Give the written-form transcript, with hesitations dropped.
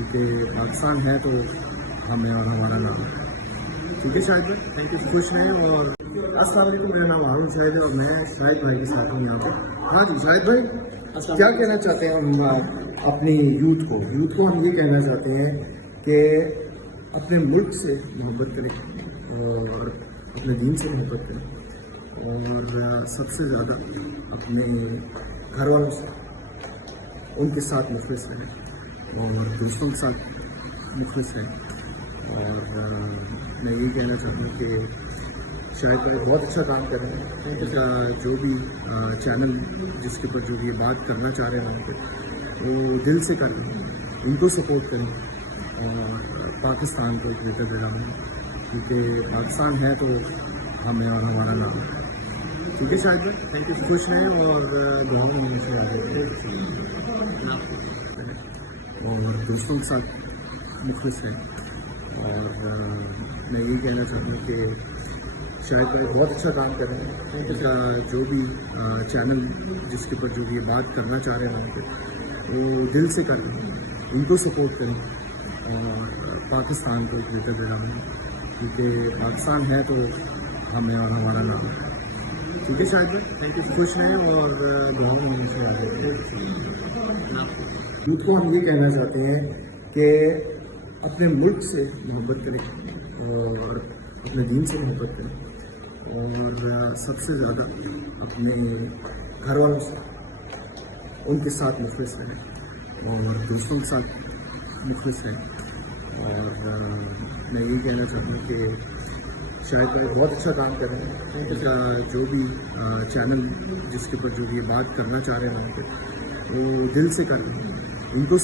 کیونکہ پاکستان ہے تو ہمیں اور ہمارا نام ہے. ٹھیک ہے شاہد بھائی, تھینک یو, خوش رہیں. اور السلام علیکم, میرا نام ہارون شاہد ہے اور میں شاہد بھائی کے ساتھ ہوں یہاں پہ. ہاں جی شاہد بھائی, کیا کہنا چاہتے ہیں ہم اپنی یوتھ کو ہم یہ کہنا چاہتے ہیں کہ اپنے ملک سے محبت کریں اور اپنے دین سے محبت کریں اور سب سے زیادہ اپنے گھر والوں سے ان کے ساتھ مخلص رہیں اور دوستوں کے ساتھ مخلص رہیں. اور میں یہ کہنا چاہتا ہوں کہ شاہد بھائی بہت اچھا کام کر رہے ہیں. ان کا جو بھی چینل جس کے اوپر جو بھی یہ بات کرنا چاہ رہے ہیں وہاں پہ وہ دل سے کر رہے ہیں, ان کو سپورٹ کریں اور پاکستان کو ایک بہتر جگہ بنائیں, کیونکہ پاکستان ہے تو ہمیں اور ہمارا نام ہے. ٹھیک ہے شاہد بھائی, تھینک یو, خوش رہیں اور دعاؤں میں ہمیشہ یاد رکھیں اور دوستوں کے ساتھ مخلص رہیں. اور میں یہ کہنا چاہتا ہوں کہ شاہد بھائی بہت اچھا کام کر رہے ہیں. ان کا جو بھی چینل جس کے اوپر جو بھی یہ بات کرنا چاہ رہے ہیں وہاں پہ وہ دل سے کر رہے ہیں, ان کو سپورٹ کریں اور پاکستان کو ایک بہتر جگہ بنائیں, کیونکہ پاکستان ہے تو ہمیں اور ہمارا نام ہے. ٹھیک ہے شاہد بھائی, تھینک یو, خوش رہیں اور دعاؤں میں ہمیشہ یاد رکھیں. یوتھ کو ہم یہ کہنا چاہتے ہیں کہ اپنے ملک سے محبت کریں اور اپنے دین سے محبت کریں اور سب سے زیادہ اپنے گھر والوں سے ان کے ساتھ مخلص رہیں اور دوستوں کے ساتھ مخلص رہیں. اور میں یہ کہنا چاہتا ہوں کہ شاہد بھائی بہت اچھا کام کر رہے ہیں. ان کا جو بھی چینل جس کے اوپر جو بھی یہ بات کرنا چاہ رہے ہیں وہاں پہ وہ دل سے کر رہے ہیں, ان کو